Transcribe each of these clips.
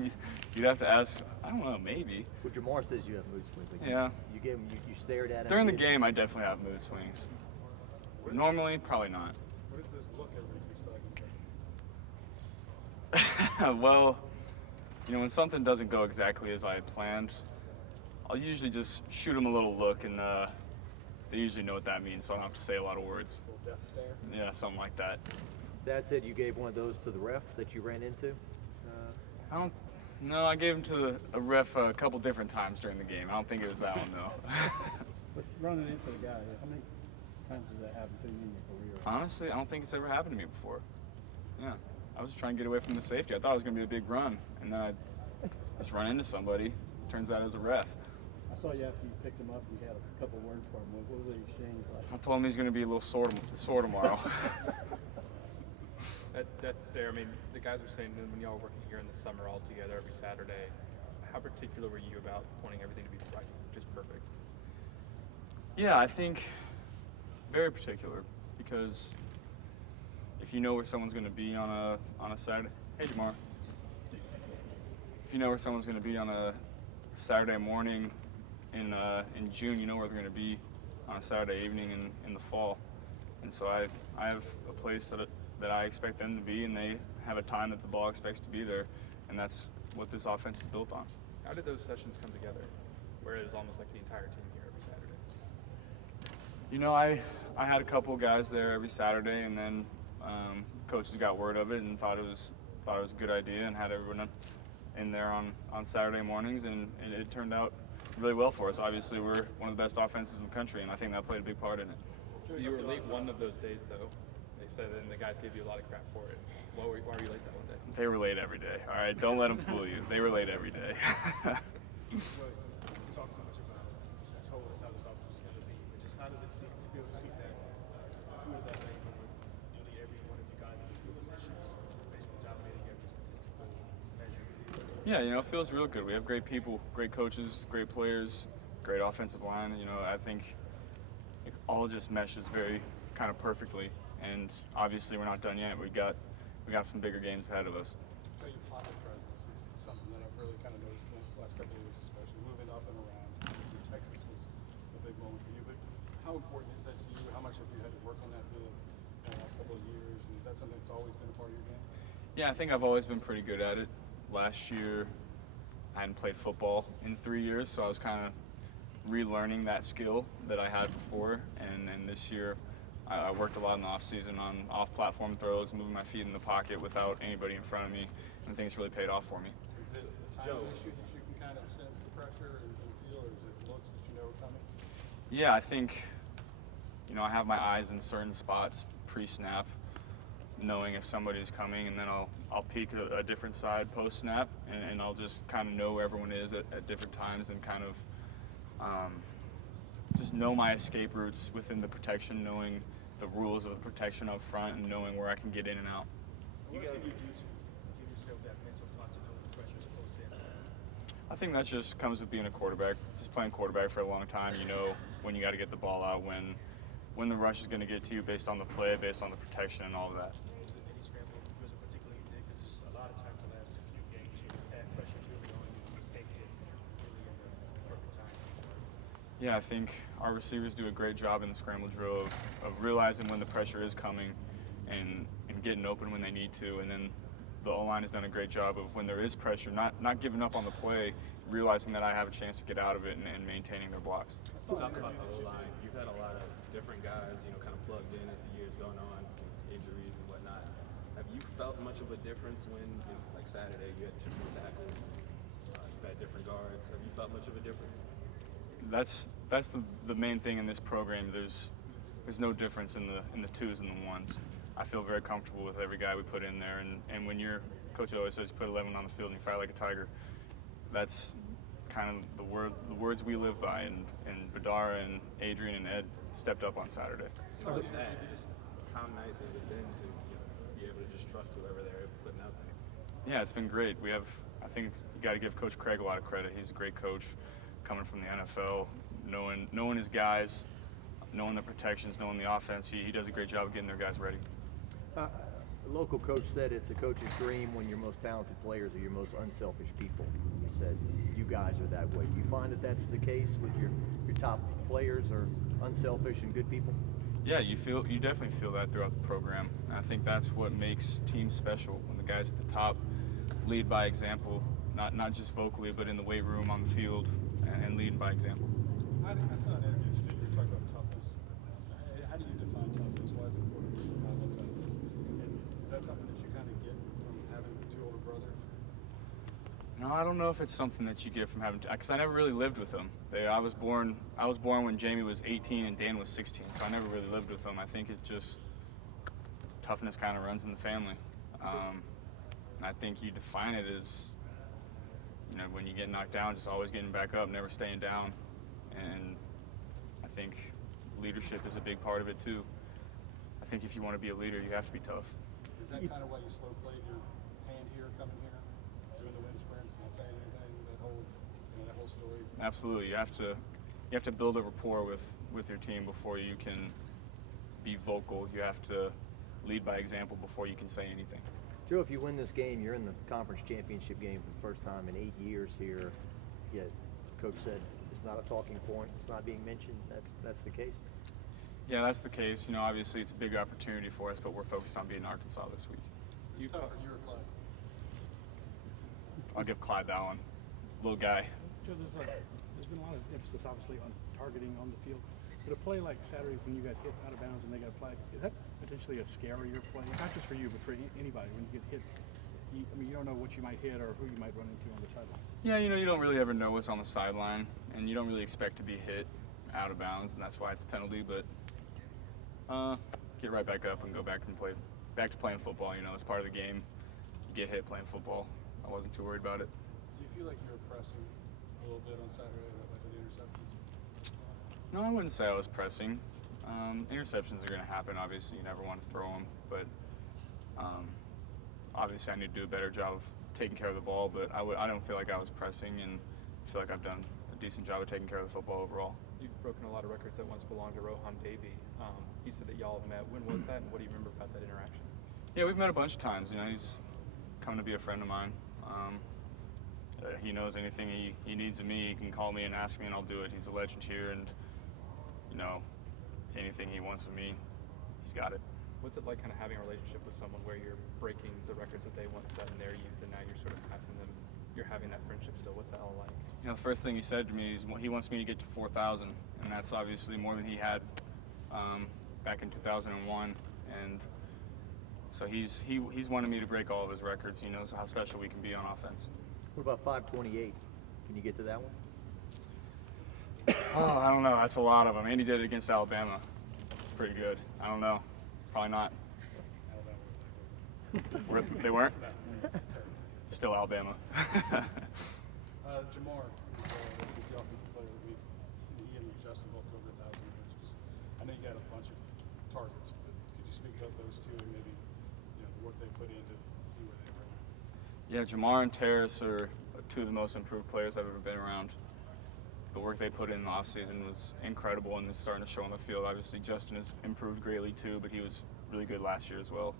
one you'd have to ask. I don't know, maybe. Well, Jamar says you have mood swings. Like Yeah. You gave him, you stared at him. During the game, I definitely have mood swings. Normally, probably not. What does this look at when you're talking about? Well, when something doesn't go exactly as I had planned, I'll usually just shoot them a little look, and they usually know what that means, so I don't have to say a lot of words. A little death stare? Yeah, something like that. Dad said you gave one of those to the ref that you ran into? No, I gave him to a ref a couple different times during the game. I don't think it was that one, though. But running into the guy, how many times does that happen to you in your career? Honestly, I don't think it's ever happened to me before. Yeah, I was just trying to get away from the safety. I thought it was going to be a big run, and then I just run into somebody. Turns out it was a ref. I saw you after you picked him up. You had a couple words for him. What was the exchange like? I told him he's going to be a little sore tomorrow. That's there. I mean, the guys were saying that when y'all were working here in the summer all together every Saturday, how particular were you about wanting everything to be just perfect? Yeah, I think very particular, because if you know where someone's going to be on a Saturday, hey Jamar, if you know where someone's going to be on a Saturday morning in June, you know where they're going to be on a Saturday evening in the fall, and so I have a place that I expect them to be, and they have a time that the ball expects to be there, and that's what this offense is built on. How did those sessions come together, where it was almost like the entire team here every Saturday? I had a couple guys there every Saturday, and then coaches got word of it and thought it was a good idea, and had everyone in there on Saturday mornings, and it turned out really well for us. Obviously, we're one of the best offenses in the country, and I think that played a big part in it. You were late one of those days, though. They said, and the guys gave you a lot of crap for it. Why were you late that one day? They were late every day. All right, don't let them fool you. They were late every day. You talk so much about told us how this offense was going to be, but just how does it feel to see that fruit of that labor with nearly every one of you guys in the skill position just basically dominating every statistical measure? Yeah, it feels real good. We have great people, great coaches, great players, great offensive line. I think it all just meshes very kind of perfectly. And obviously, we're not done yet. We got some bigger games ahead of us. So your pocket presence is something that I've really kind of noticed in the last couple of weeks, especially moving up and around. Obviously, Texas was a big moment for you, but how important is that to you? How much have you had to work on that through the last couple of years? And is that something that's always been a part of your game? Yeah, I think I've always been pretty good at it. Last year, I hadn't played football in 3 years, so I was kind of relearning that skill that I had before. And this year, I worked a lot in the off-season on off-platform throws, moving my feet in the pocket without anybody in front of me, and I think it's really paid off for me. Is it a timing issue that you can kind of sense the pressure and feel, or is it looks that you know are coming? Yeah, I think, I have my eyes in certain spots pre-snap, knowing if somebody's coming, and then I'll peek a different side post-snap, and I'll just kind of know where everyone is at different times, and kind of just know my escape routes within the protection, knowing the rules of the protection up front, and knowing where I can get in and out. What does it do to give yourself that mental clock to know the pressure's close in? I think that just comes with being a quarterback. Just playing quarterback for a long time, when you got to get the ball out, when the rush is going to get to you based on the play, based on the protection, and all of that. Was it any scramble? Was it particularly you did? Because it's just a lot of times the last few games you had pressure really on you, you escaped it really in the perfect time. Seems like. Yeah, I think our receivers do a great job in the scramble drill of realizing when the pressure is coming and getting open when they need to. And then the O-line has done a great job of when there is pressure, not giving up on the play, realizing that I have a chance to get out of it and maintaining their blocks. Talk about the O-line. You've had a lot of different guys, kind of plugged in as the years gone on, injuries and whatnot. Have you felt much of a difference when, like Saturday, you had two tackles, you've had different guards. Have you felt much of a difference? That's the main thing in this program. There's no difference in the twos and the ones. I feel very comfortable with every guy we put in there, and when your coach always says put 11 on the field and you fight like a tiger, that's kind of the words we live by, and Badara and Adrian and Ed stepped up on Saturday. So with that, how nice has it been to be able to just trust whoever they're putting out there? Yeah, it's been great. I think you got to give Coach Craig a lot of credit. He's a great coach coming from the NFL, knowing his guys, knowing the protections, knowing the offense. He does a great job of getting their guys ready. The local coach said it's a coach's dream when your most talented players are your most unselfish people. He said you guys are that way. Do you find that that's the case with your top players are unselfish and good people? Yeah, you definitely feel that throughout the program. And I think that's what makes teams special, when the guys at the top lead by example, not just vocally, but in the weight room, on the field, and lead by example. I saw an interview today. You were talking about toughness. How do you define toughness? Why is it important to define what toughness? And is that something that you kind of get from having two older brothers? No, I don't know if it's something that you get from having, because I never really lived with them. I was born when Jamie was 18 and Dan was 16, so I never really lived with them. I think it just, toughness kind of runs in the family. And I think you define it as, when you get knocked down, just always getting back up, never staying down. And I think leadership is a big part of it too. I think if you want to be a leader, you have to be tough. Is that kind of why you slow played your hand here, coming here, doing the wind sprints, not saying anything, that whole story? Absolutely, you have to build a rapport with your team before you can be vocal. You have to lead by example before you can say anything. Joe, if you win this game, you're in the conference championship game for the first time in 8 years here. Yet, Coach said it's not a talking point. It's not being mentioned. That's the case. Yeah, that's the case. Obviously it's a big opportunity for us, but we're focused on beating Arkansas this week. Who's tougher, you or Clyde? I'll give Clyde that one. Little guy. Joe, there's been a lot of emphasis, obviously, on targeting on the field. But a play like Saturday when you got hit out of bounds and they got a flag, is that potentially a scarier play? Not just for you, but for anybody when you get hit. You don't know what you might hit or who you might run into on the sideline. Yeah, you don't really ever know what's on the sideline, and you don't really expect to be hit out of bounds, and that's why it's a penalty. But get right back up and go back to playing football. It's part of the game. You get hit playing football. I wasn't too worried about it. Do you feel like you were pressing a little bit on Saturday, like with the interceptions? No, I wouldn't say I was pressing. Interceptions are going to happen. Obviously, you never want to throw them, but obviously I need to do a better job of taking care of the ball. But I don't feel like I was pressing, and I feel like I've done a decent job of taking care of the football overall. You've broken a lot of records that once belonged to Rohan Davey. He said that y'all have met. When was that, and what do you remember about that interaction? Yeah, we've met a bunch of times. He's come to be a friend of mine. He knows anything he needs of me, he can call me and ask me, and I'll do it. He's a legend here, and anything he wants of me, he's got it. What's it like kind of having a relationship with someone where you're breaking the records that they once set in their youth, and now you're sort of passing them, you're having that friendship still? What's that all like? The first thing he said to me is he wants me to get to 4,000, and that's obviously more than he had back in 2001. And so he's wanted me to break all of his records. He knows how special we can be on offense. What about 528? Can you get to that one? Oh, I don't know. That's a lot of them. And he did it against Alabama. It's pretty good. I don't know. Probably not. Alabama was not good. They weren't? No, terrible. Still Alabama. Jamar is SEC Offensive Player of the Week. He and Justin both go over 1,000 yards. I know you got a bunch of targets, but could you speak about those two and maybe the work they put in to be where they are? Yeah, Jamar and Terrace are two of the most improved players I've ever been around. The work they put in the offseason was incredible, and it's starting to show on the field. Obviously, Justin has improved greatly too, but he was really good last year as well.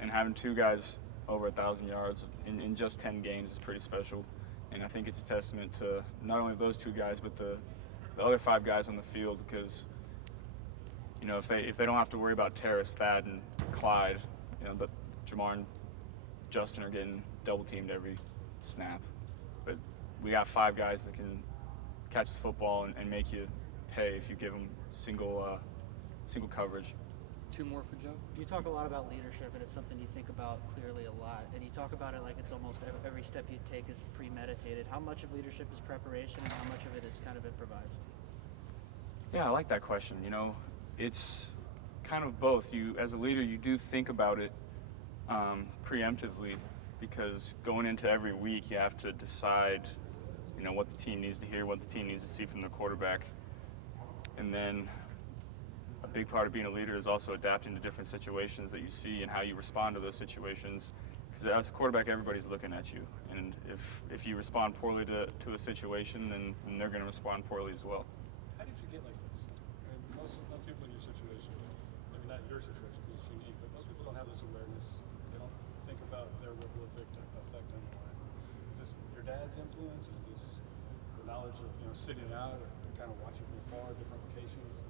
And having two guys over 1,000 yards in just 10 games is pretty special. And I think it's a testament to not only those two guys, but the other 5 guys on the field, because if they don't have to worry about Terrace, Thad, and Clyde, but Jamar and Justin are getting double teamed every snap. But we got 5 guys that can catch the football and make you pay if you give them single coverage. 2 more for Joe. You talk a lot about leadership, and it's something you think about clearly a lot. And you talk about it like it's almost every step you take is premeditated. How much of leadership is preparation, and how much of it is kind of improvised? Yeah, I like that question. It's kind of both. You, as a leader, you do think about it preemptively, because going into every week, you have to decide, what the team needs to hear, what the team needs to see from the quarterback. And then a big part of being a leader is also adapting to different situations that you see and how you respond to those situations. Because as a quarterback, everybody's looking at you. And if you respond poorly to a situation, then they're going to respond poorly as well. How did you get like this? Most people in your situation, maybe not your situation because it's unique, but most people don't have this awareness. They don't think about their ripple effect on their life. Is this your dad's influence? Is this the knowledge of sitting out or kind of watching from afar, different locations?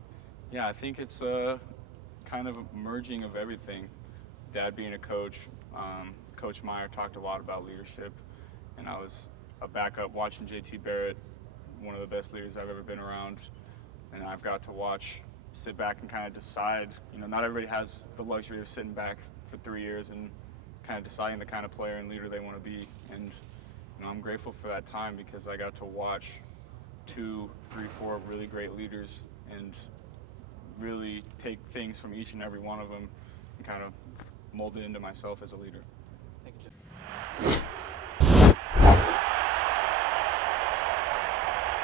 Yeah, I think it's a kind of a merging of everything. Dad being a coach, Coach Meyer talked a lot about leadership, and I was a backup watching JT Barrett, one of the best leaders I've ever been around, and I've got to sit back and kind of decide. Not everybody has the luxury of sitting back for 3 years and kind of deciding the kind of player and leader they want to be. And I'm grateful for that time because I got to watch 2, 3, 4 really great leaders and really take things from each and every one of them and kind of mold it into myself as a leader. Thank you, Jim.